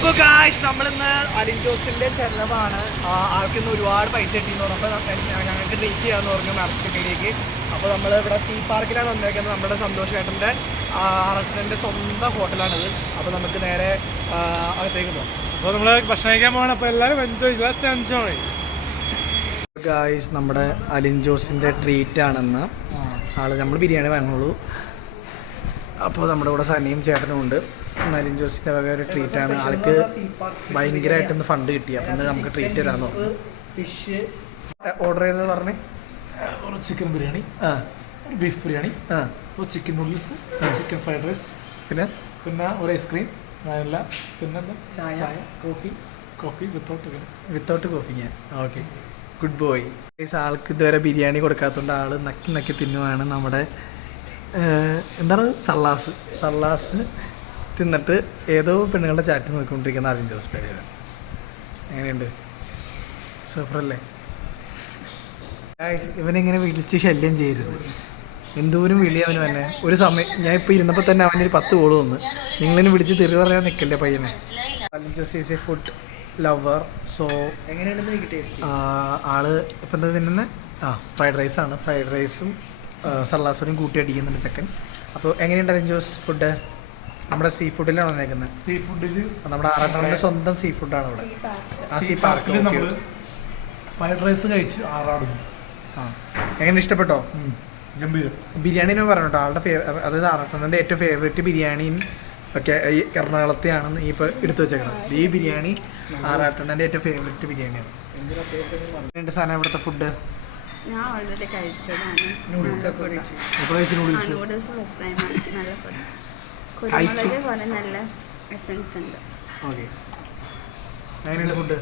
അപ്പോൾ ഗായ്സ് നമ്മളിന്ന് അലിൻ ജോസിൻ്റെ ചെലവാണ്. ആൾക്കിന്ന് ഒരുപാട് പൈസ കിട്ടിയെന്ന് പറഞ്ഞപ്പോൾ ഞങ്ങൾക്ക് ട്രീറ്റ് ചെയ്യാമെന്ന് പറഞ്ഞു നർസിംഗിലേക്ക്. അപ്പോൾ നമ്മൾ ഇവിടെ സീ പാർക്കിലാണ് വന്നേക്കുന്നത്. നമ്മുടെ സന്തോഷ് ചേട്ടൻ്റെ അറട്ടൻ്റെ സ്വന്തം ഹോട്ടലാണിത്. അപ്പോൾ നമുക്ക് നേരെ അകത്തേക്ക് പോകാം. അപ്പോൾ നമ്മൾ ഭക്ഷണം കഴിക്കാൻ പോകണം. അപ്പോൾ എല്ലാവരും എൻജോയ്. ഗായ്സ് നമ്മുടെ അലിൻ ജോസിൻ്റെ ട്രീറ്റ് ആണെന്ന് നമ്മൾ ബിരിയാണി വാങ്ങുള്ളൂ. അപ്പോൾ നമ്മുടെ കൂടെ സനിയും ചേട്ടനും ഉണ്ട്. അലിൻ ജോസിൻ്റെ വക ഒരു ട്രീറ്റാണ്. ആൾക്ക് ഭയങ്കരമായിട്ടൊന്ന് ഫണ്ട് കിട്ടി. അപ്പം ഇന്ന് നമുക്ക് ട്രീറ്റ് തരാമെന്ന് പറഞ്ഞു. ഫിഷ് ഓർഡർ ചെയ്തത് പറഞ്ഞേ, chicken biryani, beef biryani, chicken noodles, chicken fried rice, പിന്നെ ഒരു ഐസ്ക്രീം, വാനില, പിന്നെന്താ ചായ, കോഫി വിത്തൗട്ട് കോഫി. ഞാൻ ഓക്കെ, ഗുഡ് ബോയ്. ആൾക്ക് ഇതുവരെ ബിരിയാണി കൊടുക്കാത്തതുകൊണ്ട് ആൾ നക്കി തിന്നുവാണ്. നമ്മുടെ എന്താണ് സള്ളാസ് തിന്നിട്ട് ഏതോ പെണ്ണുങ്ങളുടെ ചാറ്റ് നോക്കിക്കൊണ്ടിരിക്കുന്ന അലിൻ ജോസ് പെരേര. എങ്ങനെയുണ്ട്? സൂപ്പറല്ലേ? ഇവനെങ്ങനെ വിളിച്ച് ശല്യം ചെയ്യരുത്. എന്തോരം വിളി അവന് തന്നെ. ഒരു സമയം ഞാൻ ഇപ്പോൾ ഇരുന്നപ്പോൾ തന്നെ അവനൊരു 10 കോള് വന്ന്. നിങ്ങളിനെ വിളിച്ച് തെറി പറയാൻ നിൽക്കല്ലേ പയ്യനെ. Alin Jose is A food lover. So എങ്ങനെയുണ്ടെന്ന് ടേസ്റ്റ് ആള് ഇപ്പം എന്താ തിന്നുന്നത്? ഫ്രൈഡ് റൈസാണ്. ഫ്രൈഡ് റൈസും സള്ളാസോടും കൂട്ടി അടിക്കുന്നുണ്ട് ചെക്കൻ. അപ്പോൾ എങ്ങനെയുണ്ട് അലിൻ ജോസ് ഫുഡ്? നമ്മുടെ സീ ഫുഡിലാണ് വന്നേക്കുന്നത്. സീ ഫുഡിൽ നമ്മുടെ ആറാട്ടൻ്റെ സ്വന്തം സീ ഫുഡാണ് ഇവിടെ. സീ പാർക്കിൽ നമ്മൾ ഫ്രൈഡ് റൈസ് കഴിച്ച് ആറാടുന്നു. എങ്ങനെ ഇഷ്ടപ്പെട്ടോ? ഗംഭീരം. ബിരിയാണിനെ പറഞ്ഞു കേട്ടോ. ആളുടെ അതായത് ആറാട്ടൻ്റെ ഏറ്റവും ഫേവറേറ്റ് ബിരിയാണിയും ഒക്കെ ഈ എറണാകുളത്തെയാണ് നീ ഇപ്പോൾ എടുത്തു വെച്ചേക്കുന്നത്. ഈ ബിരിയാണി ആറാട്ടൻ്റെ ഏറ്റവും ഫേവറേറ്റ് ബിരിയാണിയാണ്. രണ്ട് സാധനം ഇവിടുത്തെ ഫുഡ് ഞാൻ ഓൾറെഡി കഴിച്ചതാണ്. നൂഡിൽസ്. ഫസ്റ്റ് ടൈമാണ്. നല്ല ഫുഡ്. കുരുമുളക് പോലെ നല്ല എസൻസ് ഉണ്ട്. ഓക്കെ, അങ്ങനെയുള്ള ഫുഡ്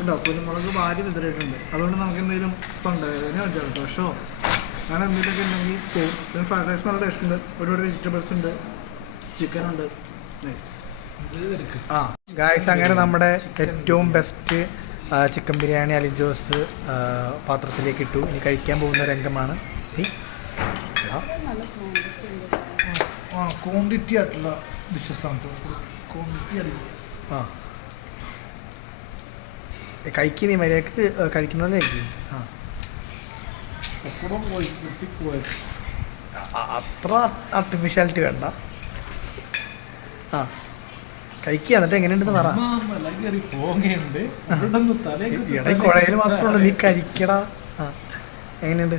ഉണ്ടോ? കുരുമുളക് ഭാര്യ വിതറിയിട്ടുണ്ട്. അതുകൊണ്ട് നമുക്ക് എന്തെങ്കിലും ദോഷമോ അങ്ങനെ എന്തെങ്കിലുമൊക്കെ ഉണ്ടെങ്കിൽ പോകും. പിന്നെ ഫ്രൈഡ് റൈസ് നല്ല ടേസ്റ്റ് ഉണ്ട്. ഒരുപാട് വെജിറ്റബിൾസ് ഉണ്ട്, ചിക്കനുണ്ട്. ഗായ്സ്, അങ്ങനെ നമ്മുടെ ഏറ്റവും ബെസ്റ്റ് ചിക്കൻ ബിരിയാണി അലിൻ ജോസ് പാത്രത്തിലേക്ക് ഇട്ടു. ഇനി കഴിക്കാൻ പോകുന്ന രംഗമാണ്. ക്വാണ്ടിറ്റി ആയിട്ടുള്ള ഡിഷസ് ആണ്. ക്വാണ്ടിറ്റി അടിപൊളി. കഴിക്കുന്ന ഈ മര്യാദക്ക് കഴിക്കണമല്ലേ? അത്ര ആർട്ടിഫിഷ്യാലിറ്റി വേണ്ട. കഴിക്കുക. എന്നിട്ട് എങ്ങനെയുണ്ടെന്ന് പറ. കുഴയിൽ മാത്രമല്ല, നീ കഴിക്കടാ. എങ്ങനെയുണ്ട്?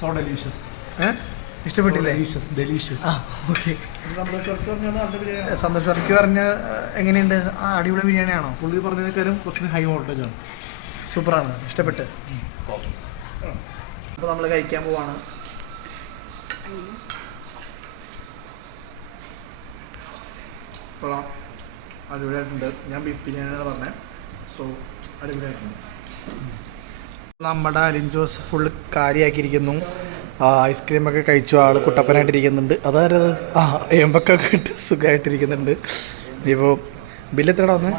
So delicious. ഇഷ്ടപ്പെട്ടില്ലേ? ഓക്കെ. സന്തോഷ് വർക്കി പറഞ്ഞ എങ്ങനെയുണ്ട്? അടിപൊളി ബിരിയാണിയാണോ? പുള്ളി പറഞ്ഞതിനേക്കാളും കുറച്ചുകൂടി ഹൈ വോൾട്ടേജ് ആണ്. സൂപ്പറാണ്. ഇഷ്ടപ്പെട്ട്. അപ്പോൾ നമ്മൾ കഴിക്കാൻ പോവാണ്. കൊള്ളാം, അടിപൊളിയായിട്ടുണ്ട്. ഞാൻ ബീഫ് ബിരിയാണിയാണ് പറഞ്ഞത്. സോ അടിപൊളിയായിട്ടുണ്ട്. നമ്മുടെ അലിൻ ജോസ് ഫുള്ള് കാര്യമാക്കിയിരിക്കുന്നു. ഐസ്ക്രീമൊക്കെ കഴിച്ചു. ആൾ കുട്ടപ്പനായിട്ടിരിക്കുന്നുണ്ട്. അതായത് എമ്പൊക്കെ ഇട്ട് സുഖമായിട്ടിരിക്കുന്നുണ്ട്. ഇനിയിപ്പോൾ ബില്ല് എത്രടാ വന്ന്?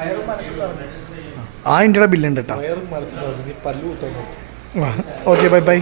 1000 രൂപ ബില്ലുണ്ട് കേട്ടോ. Okay, by.